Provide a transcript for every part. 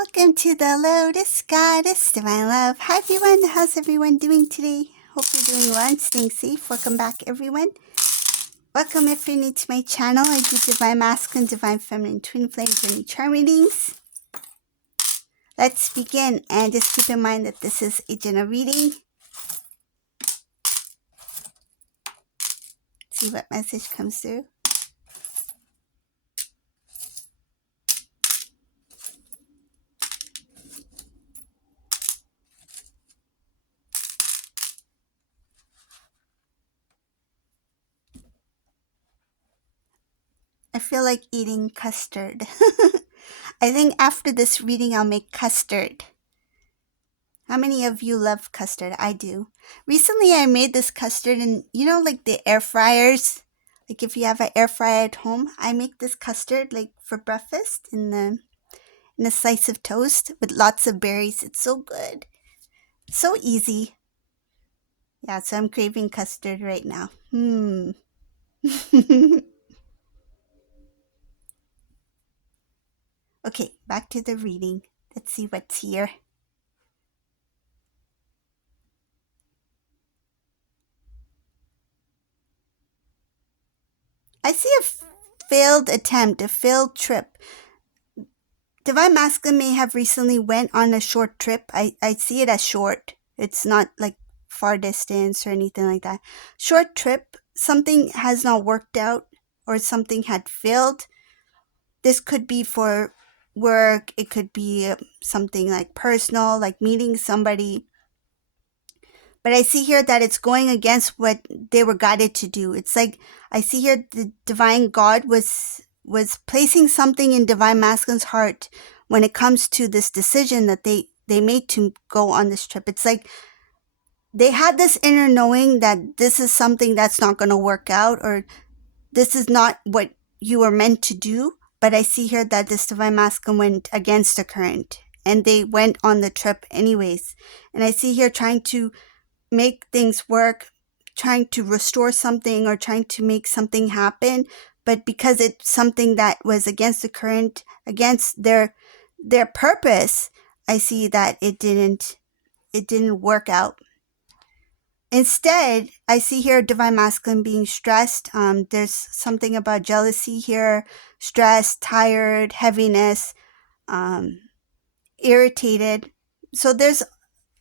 Welcome to the Lotus Goddess, Divine Love. Hi everyone, how's everyone doing today? Hope you're doing well and staying safe. Welcome back everyone. Welcome if you're new to my channel. I do Divine Masculine, Divine Feminine, Twin Flame Journey Charm readings. Let's begin, and just keep in mind that this is a general reading. See what message comes through. I feel like eating custard. I think after this reading I'll make custard. How many of you love custard? I do. Recently I made this custard and you know like the air fryers? Like if you have an air fryer at home, I make this custard like for breakfast in a slice of toast with lots of berries. It's so good. So easy. Yeah, so I'm craving custard right now. Okay, back to the reading. Let's see what's here. I see a failed attempt, a failed trip. Divine Masculine may have recently went on a short trip. I see it as short. It's not like far distance or anything like that. Short trip, something has not worked out or something had failed. This could be for work. It could be something like personal, like meeting somebody. But I see here that it's going against what they were guided to do. It's like I see here the divine God was placing something in Divine Masculine's heart when it comes to this decision that they made to go on this trip. It's like they had this inner knowing that this is something that's not going to work out, or this is not what you were meant to do. But I see here that this Divine Masculine went against the current and they went on the trip anyways. And I see here trying to make things work, trying to restore something or trying to make something happen, but because it's something that was against the current, against their purpose, I see that it didn't work out. Instead, I see here Divine Masculine being stressed. There's something about jealousy here, stress, tired, heaviness, irritated. So there's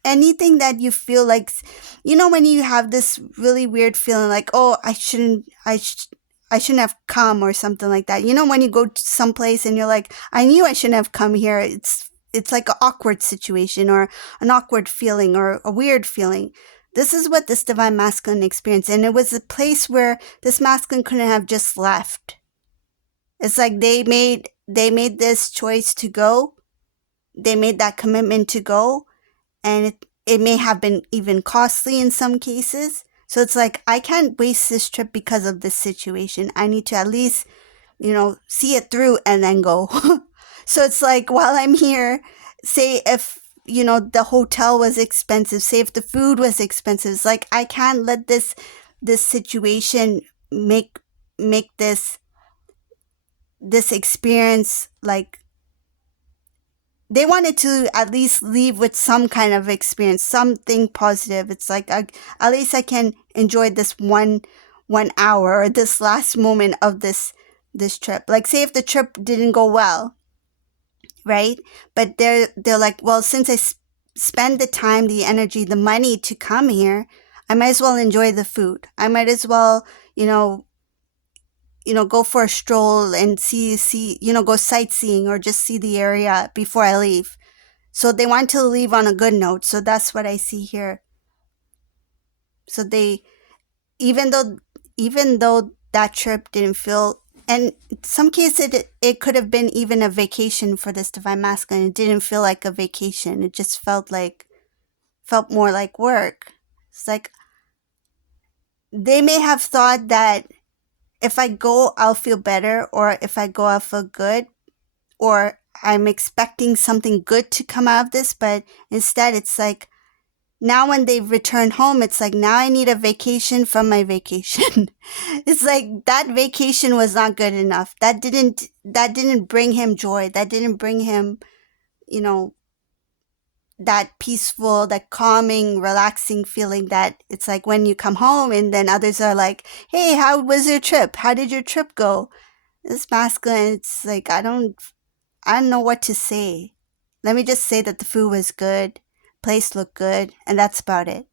anything that you feel like, you know, when you have this really weird feeling like, oh, I shouldn't have come or something like that. You know, when you go to someplace and you're like, I knew I shouldn't have come here. It's like an awkward situation or an awkward feeling or a weird feeling. This is what this Divine Masculine experienced. And it was a place where this masculine couldn't have just left. It's like they made this choice to go. They made that commitment to go. And it may have been even costly in some cases. So it's like, I can't waste this trip because of this situation. I need to at least, you know, see it through and then go. So it's like, while I'm here, say if, you know, the hotel was expensive, say if the food was expensive, it's like, I can't let this situation make this experience like, they wanted to at least leave with some kind of experience, something positive. It's like, at least I can enjoy this one hour or this last moment of this trip. Like, say if the trip didn't go well, right? But they're like, well, since I spend the time, the energy, the money to come here, I might as well enjoy the food. I might as well, you know, go for a stroll and see, you know, go sightseeing or just see the area before I leave. So they want to leave on a good note. So that's what I see here. So they, even though that trip didn't feel, and in some cases it could have been even a vacation for this Divine Masculine. It didn't feel like a vacation. It just felt more like work. It's like they may have thought that if I go, I'll feel better, or if I go, I'll feel good, or I'm expecting something good to come out of this, but instead it's like, now when they've returned home, it's like, now I need a vacation from my vacation. It's like, that vacation was not good enough. That didn't bring him joy. That didn't bring him, that peaceful, that calming, relaxing feeling that it's like when you come home and then others are like, hey, how was your trip? How did your trip go? This masculine, it's like I don't know what to say. Let me just say that the food was good, place looked good, and that's about it.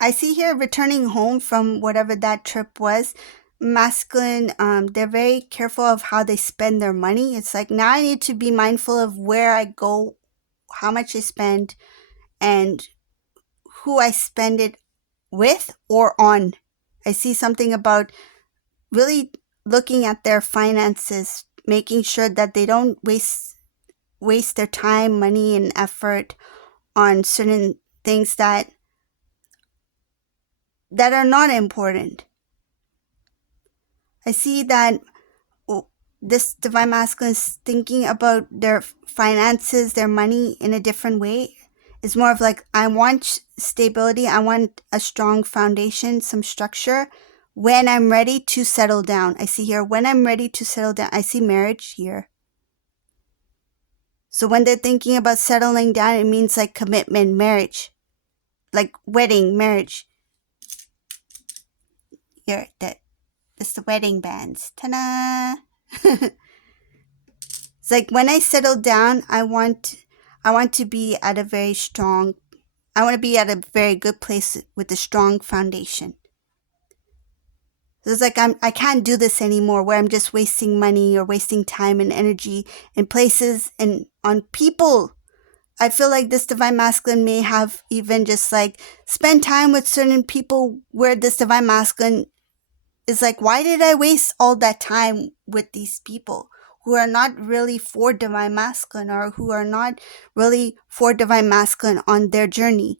I see here returning home from whatever that trip was. Masculine, they're very careful of how they spend their money. It's like now I need to be mindful of where I go, how much I spend, and who I spend it with or on. I see something about really looking at their finances, making sure that they don't waste their time, money, and effort on certain things that are not important. I see that this divine masculine is thinking about their finances, their money in a different way. It's more of like, I want stability, I want a strong foundation, some structure when I'm ready to settle down. I see here, when I'm ready to settle down, I see marriage here. So when they're thinking about settling down, it means like commitment, marriage, like wedding, marriage. Here, that's the wedding bands. Ta-da! It's like when I settle down, I want to be at a very strong, I want to be at a very good place with a strong foundation. So it's like I can't do this anymore where I'm just wasting money or wasting time and energy in places and on people. I feel like this divine masculine may have even just like spend time with certain people where this divine masculine is like, why did I waste all that time with these people who are not really for divine masculine or who are not really for divine masculine on their journey?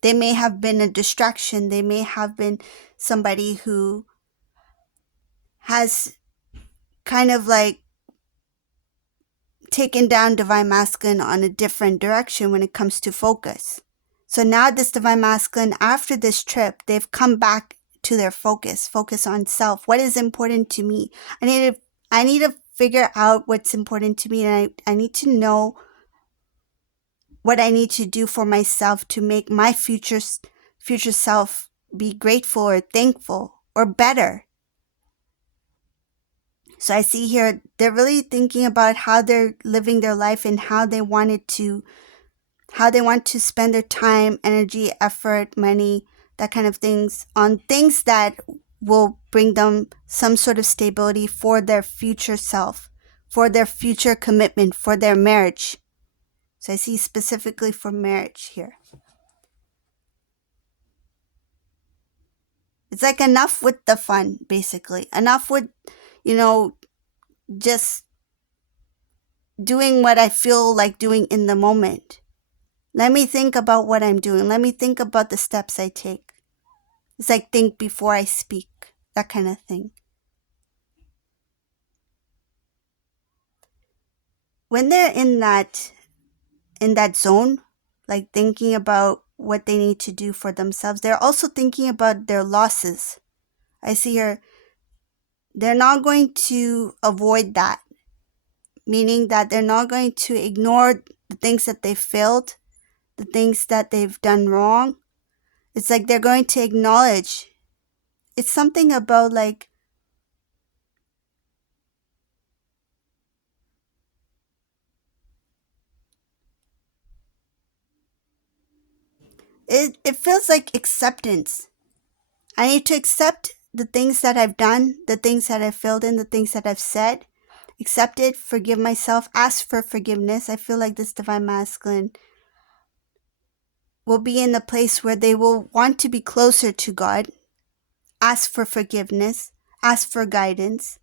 They may have been a distraction. They may have been somebody who has kind of like taken down divine masculine on a different direction when it comes to focus. So now this divine masculine, after this trip, they've come back to their focus on self. What is important to me? I need to figure out what's important to me, and I need to know what I need to do for myself to make my future self be grateful or thankful or better. So I see here they're really thinking about how they're living their life and how they want to spend their time, energy, effort, money, that kind of things on things that will bring them some sort of stability for their future self, for their future commitment, for their marriage. So I see specifically for marriage here. It's like enough with the fun, basically. Enough with, you know, just doing what I feel like doing in the moment. Let me think about what I'm doing. Let me think about the steps I take. It's like think before I speak, that kind of thing. When they're in that zone, like thinking about what they need to do for themselves, they're also thinking about their losses. I see here they're not going to avoid that, meaning that they're not going to ignore the things that they failed, the things that they've done wrong. It's like they're going to acknowledge. It's something about like it feels like acceptance. I need to accept the things that I've done, the things that I've failed in, the things that I've said. Accept it, forgive myself, ask for forgiveness. I feel like this divine masculine will be in a place where they will want to be closer to God, ask for forgiveness, ask for guidance,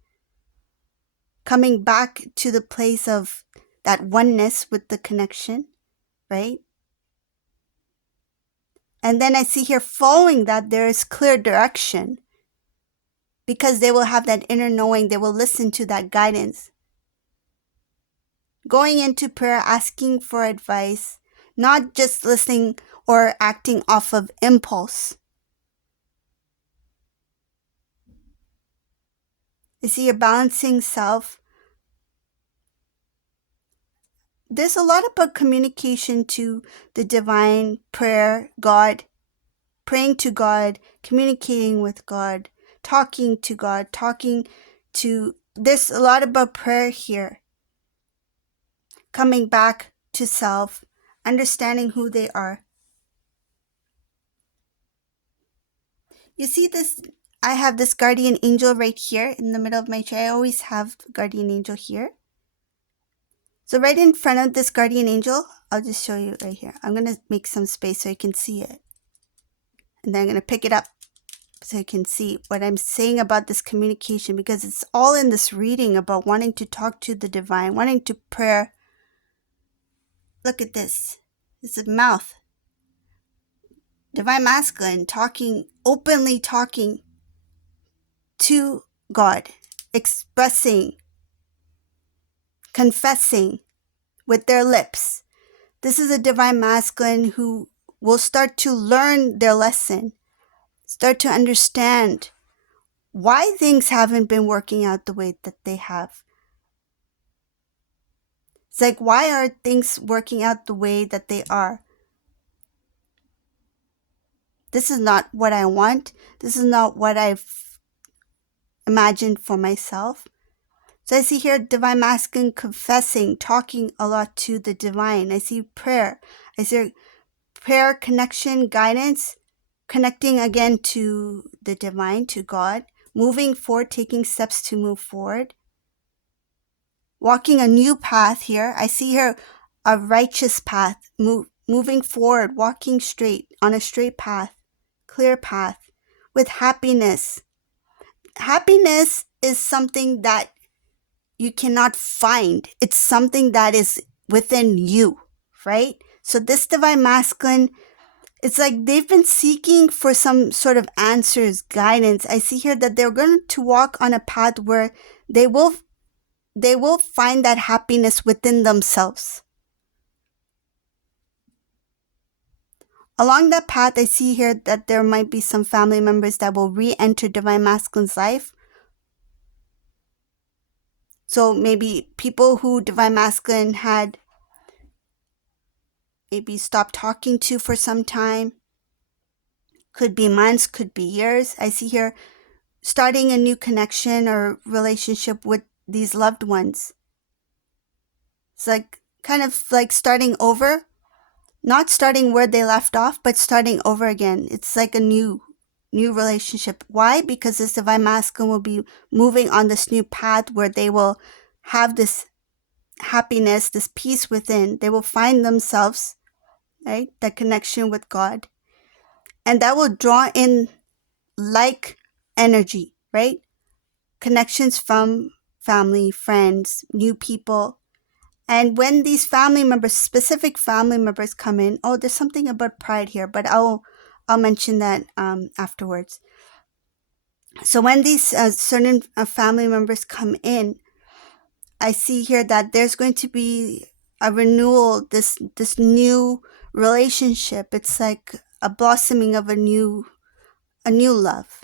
coming back to the place of that oneness with the connection, right? And then I see here following that there is clear direction because they will have that inner knowing, they will listen to that guidance. Going into prayer, asking for advice, not just listening or acting off of impulse. I see your balancing self. There's a lot about communication to the divine, prayer, God, praying to God, communicating with God, talking to God, talking to. There's a lot about prayer here. Coming back to self, understanding who they are. You see this? I have this guardian angel right here in the middle of my chair. I always have guardian angel here. So right in front of this guardian angel, I'll just show you right here. I'm going to make some space so you can see it. And then I'm going to pick it up so you can see what I'm saying about this communication, because it's all in this reading about wanting to talk to the divine, wanting to pray. Look at this. It's a mouth. Divine masculine talking, openly talking to God, expressing, confessing with their lips. This is a divine masculine who will start to learn their lesson, start to understand why things haven't been working out the way that they have. It's like, why are things working out the way that they are? This is not what I want. This is not what I've imagined for myself. So I see here divine masculine confessing, talking a lot to the divine. I see prayer. I see prayer, connection, guidance, connecting again to the divine, to God, moving forward, taking steps to move forward, walking a new path here. I see here a righteous path, moving forward, walking straight on a straight path, clear path with happiness. Happiness is something that you cannot find. It's something that is within you, right? So this divine masculine, it's like they've been seeking for some sort of answers, guidance. I see here that they're going to walk on a path where they will find that happiness within themselves. Along that path, I see here that there might be some family members that will re-enter divine masculine's life. So maybe people who divine masculine had maybe stopped talking to for some time. Could be months, could be years. I see here starting a new connection or relationship with these loved ones. It's like kind of like starting over, not starting where they left off, but starting over again. It's like a new relationship. Why? Because this divine masculine will be moving on this new path where they will have this happiness, this peace within. They will find themselves, right? That connection with God. And that will draw in like energy, right? Connections from family, friends, new people. And when these family members, specific family members come in, oh, there's something about pride here, but I'll mention that afterwards. So when these certain family members come in, I see here that there's going to be a renewal, this new relationship. It's like a blossoming of a new love.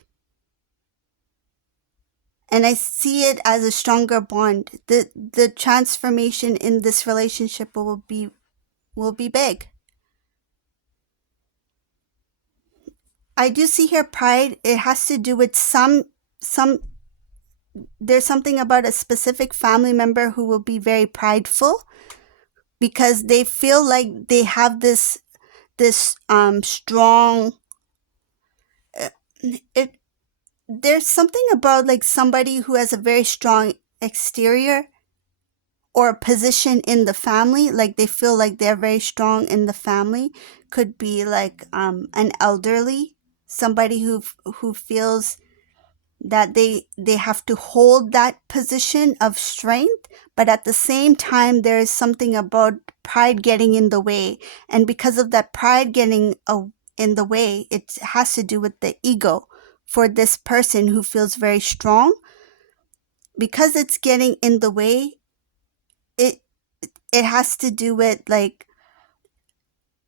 And I see it as a stronger bond. The transformation in this relationship will be big. I do see here pride. It has to do with some there's something about a specific family member who will be very prideful because they feel like they have this strong there's something about like somebody who has a very strong exterior or a position in the family, like they feel like they're very strong in the family. Could be like an elderly, somebody who feels that they have to hold that position of strength, but at the same time there is something about pride getting in the way, and because of that pride getting in the way, it has to do with the ego for this person who feels very strong. Because it's getting in the way, it has to do with like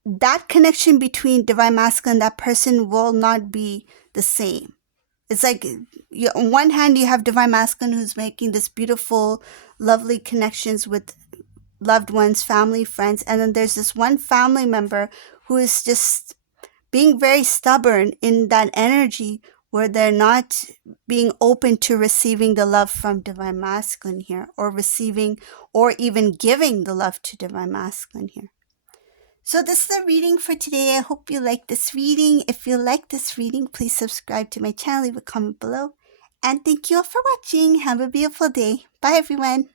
that connection between divine masculine and that person will not be the same. It's like on one hand, you have divine masculine who's making this beautiful, lovely connections with loved ones, family, friends. And then there's this one family member who is just being very stubborn in that energy where they're not being open to receiving the love from divine masculine here, or receiving or even giving the love to divine masculine here. So this is the reading for today. I hope you like this reading. If you like this reading, please subscribe to my channel, leave a comment below. And thank you all for watching. Have a beautiful day. Bye everyone.